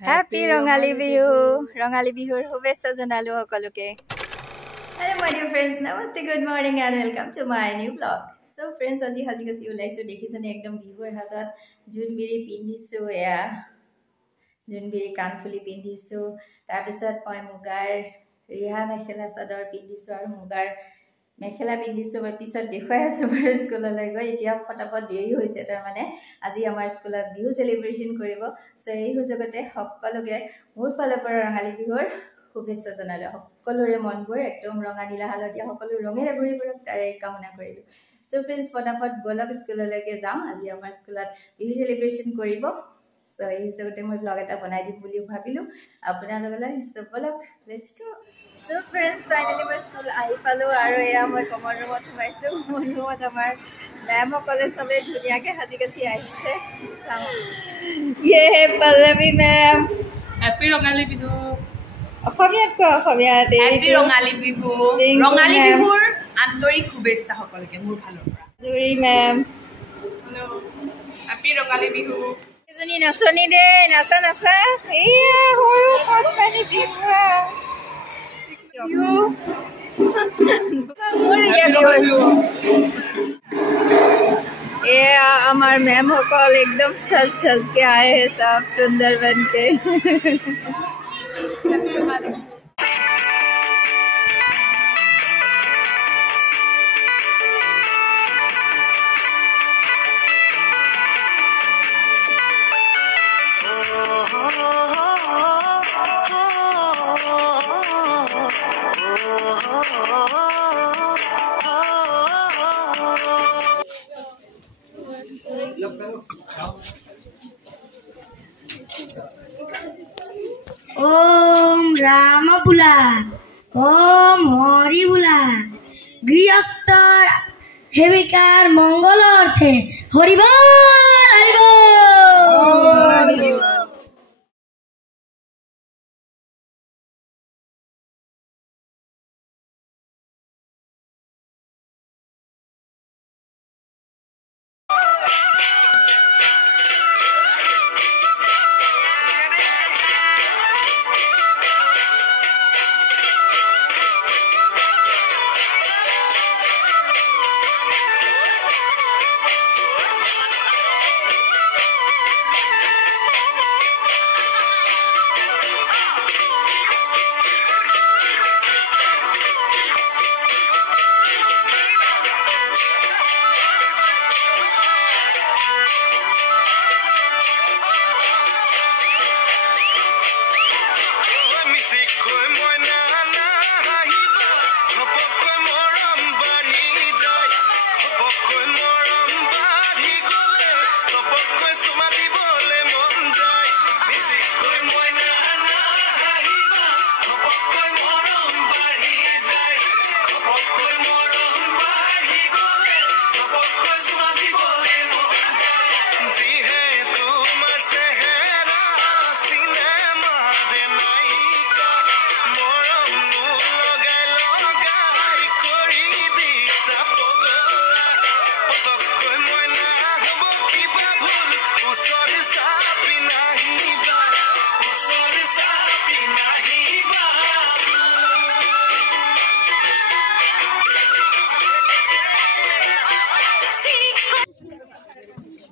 Happy Rongali Bihu! Rongali Bihur Hubesta Janalu Okaloke. Hello, my dear friends. Namaste, good morning, and welcome to my new vlog. So, friends, আজি হাজিকাছি ওলাইছো দেখিছনে একদম বিহুৰ হাতত জুনবিৰি পিন্ধিছো এয়া জুনবিৰি কানফুলি পিন্ধিছো তাৰ পিছত মই মুগাৰ ৰিহা মেখেলা চাদৰ পিন্ধিছো আৰু মুগাৰ মেখেলা পিন্ধিছো মই পিছত দেখুৱাই আছো বাৰু স্কুললৈ গৈ এতিয়া ফটাফট দেৰি হৈছে তাৰ মানে আজি আমাৰ স্কুলত বিহু সেলিব্ৰেশন কৰিব সো এই সুযোগতে সকলোকে মোৰ ফালৰ পৰা ৰঙালী বিহুৰ শুভেচ্ছা জনালো সকলোৰে মনবোৰ একদম ৰঙা নীলা হালধীয়া সকলো ৰঙেৰে ভৰি পৰিক তাৰে কামনা কৰিলো So friends, ফটাফট বলক স্কুললৈকে যাম আজি আমাৰ স্কুলত বিহু সেলিব্ৰেশন কৰিব সো এই হিচাপতে মই ব্লগ এটা বনাই দিম বুলি ভাবিলো আপোনালোকলৈ সো বলক let's go So friends, finally my school আহি পালো আৰু এয়া মই কমন ৰুমত সোমাইছো মোৰ ৰুমত আমাৰ মেম সকলে সবে ধুনিয়াকে হাজিকাছি আহিছে ये है पल्लवी मैम हैप्पी रंगाली बिहु অসমীয়াত ক অসমীয়াত हैप्पी रंगाली बिहु रंगाली बिहुर আন্তৰিক শুভেচ্ছা সকলকে মোৰ ফালৰ পৰা জুৰি ma'am hello happy Rongali Bihu এজনী নাচনি দে নাচা নাচা এয়া হৰু কত পানি বিহুৱা हमार मैम होकल एकदम सज धज के आए हैं सब सुंदर बन के ओम राम बुला ओम हरि बुला गृहस्थ हेविकार मंगल अर्थे हरि बोल हरि बोल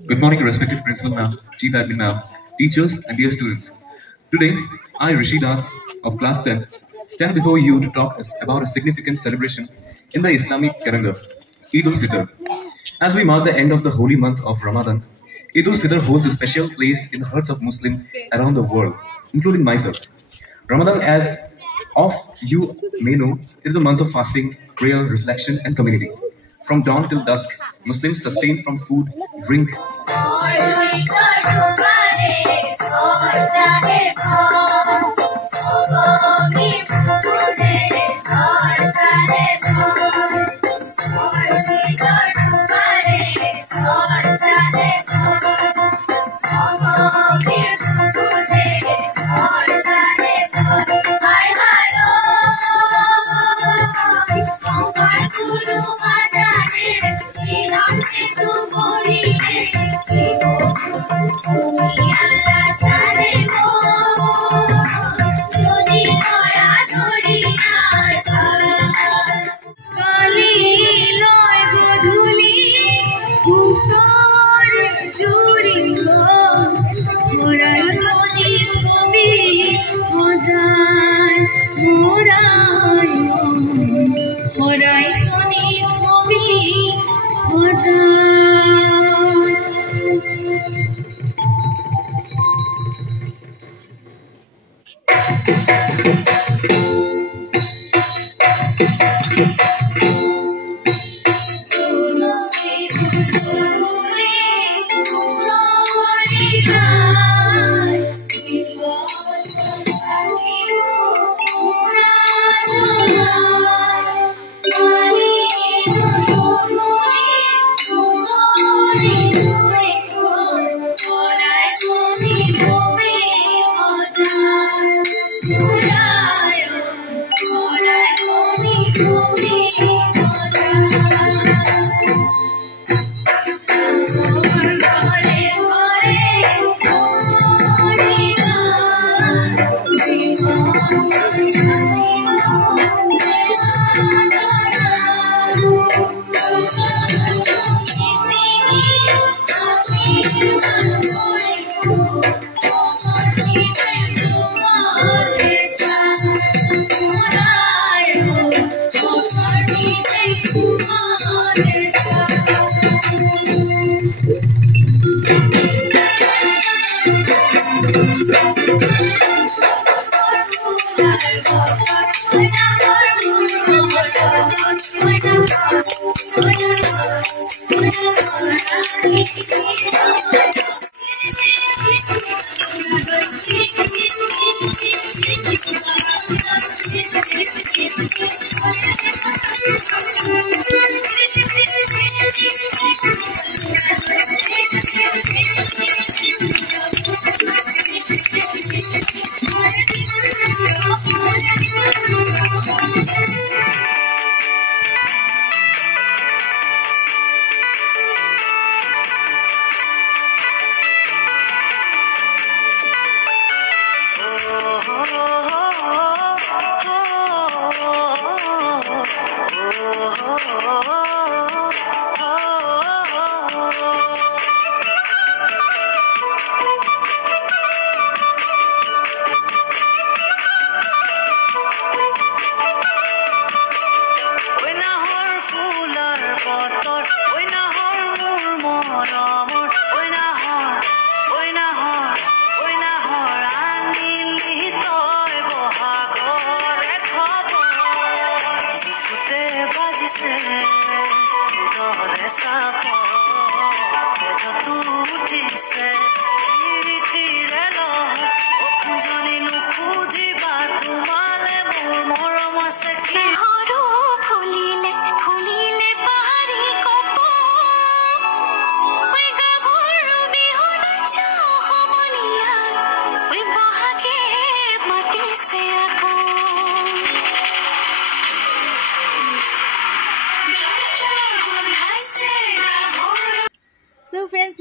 Good morning, respected Principal Ma'am, Chief Admin Ma'am, teachers and dear students. Today, I, Rishi Das of Class 10, stand before you to talk about a significant celebration in the Islamic calendar, Eid ul-Fitr. As we mark the end of the holy month of Ramadan, Eid ul-Fitr holds a special place in the hearts of Muslims around the world, including myself. Ramadan, as of you may know, is a month of fasting, prayer, reflection and community. From dawn till dusk, Muslims sustain from food, drink, Allah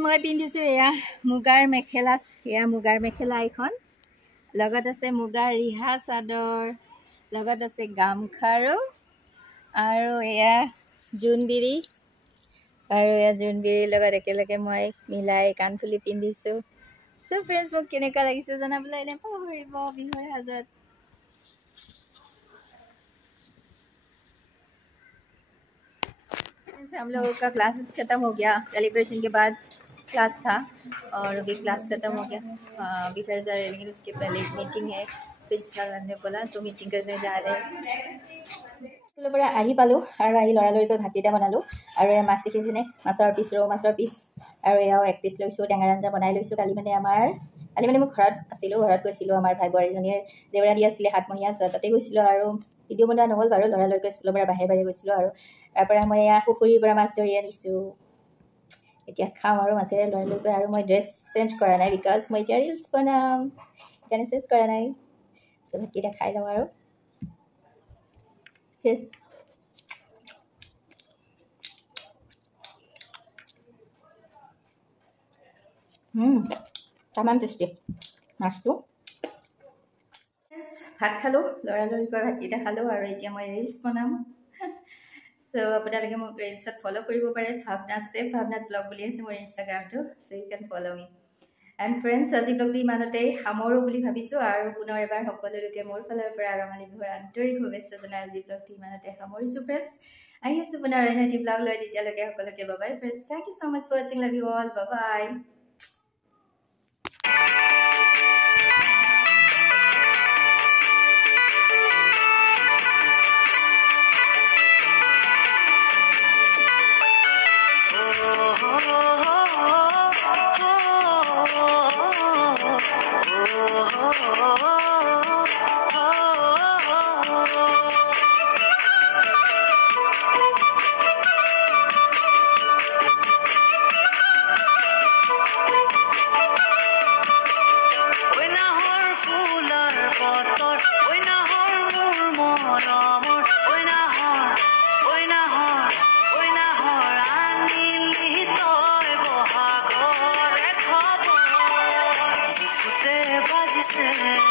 মই পিন্ধিছো এয়া মুগাৰ মেখেলা এয়া মুগাৰ মেখেলা এখন লগত আছে মুগাৰ ৰিহা চাদৰ লগত আছে গামখাৰু আৰু এয়া জোনবিৰি আৰু এয়া জোনবিৰিৰ লগত একেলগে মই মিলাই কাণফুলি পিন্ধিছো সো ফ্ৰেন্ডছ মোক কেনেকুৱা লাগিছে জনাবলৈ নেপাহৰিব বিহুৰ হাজত हम लोगों का क्लासेस खत्म हो गया सेलिब्रेशन के बाद क्लास था और अभी क्लास खत्म हो गया अभी घर जा रहे हैं लेकिन उसके पहले एक मीटिंग है प्रिंसिपल ने बोला तो मीटिंग करने जा रहे हैं स्कूल पर आही पालो और आही लड़ा लड़को भातकेटा बनालो और या माछ देখিছেনে মাছৰ পিছ ৰৌ মাছৰ পিছ আৰু এয়াও এক পিছ লৈছো টেঙাৰ আঞ্জা বনাই লৈছো কালি মানে মই ঘৰত আছিলো ঘৰত গৈছিলো আমাৰ ভাই বোৱাৰীজনীৰ দেউৰা দি আছিলে হাতমহীয়া তাতে গৈছিলো আৰু ভিডিঅ' বনোৱা নহ'ল বাৰু লৰা লড়কৈ স্কুলৰ পৰা বাহিৰে গৈছিলো আৰু তাৰ পৰা মই এয়া পুখুৰীৰ পৰা মাছ ধৰি আনিছো এতিয়া খাওঁ আৰু মাছেৰে লৰা লড়কৈ আৰু মই ড্ৰেছ চেঞ্জ কৰা নাই বিকজ মই এতিয়া ৰিলছ বনাম সেইকাৰণে চেঞ্জ কৰা নাই সো ভাতকেইটা খাই লওঁ আৰু চেঞ্জ তামান টেষ্টি মাছটো ভাত খালোঁ লৰালৰিকৈ ভাতকেইটা খালোঁ আৰু এতিয়া মই ৰিলছ বনাম সো আপোনালোকে মোক ৰিলছত ফ'ল' কৰিব পাৰে ভাৱনাছ ব্লগ বুলি আছে মোৰ ইনষ্টাগ্ৰামটো so you can follow' me and friends আজি ব্লগটো ইমানতেই সামৰোঁ বুলি ভাবিছোঁ আৰু পুনৰ এবাৰ সকলোলৈকে মোৰ ফালৰ পৰা ৰঙালী বিহুৰ আন্তৰিক শুভেচ্ছা জনাই আজি ব্লগটো ইমানতে সামৰিছোঁ ফ্ৰেণ্ডছ আহি আছোঁ পুনৰ অন্য এটি ব্লগ লৈ তেতিয়ালৈকে সকলোকে bye friends thank you so much for ৱাচিং love you all bye say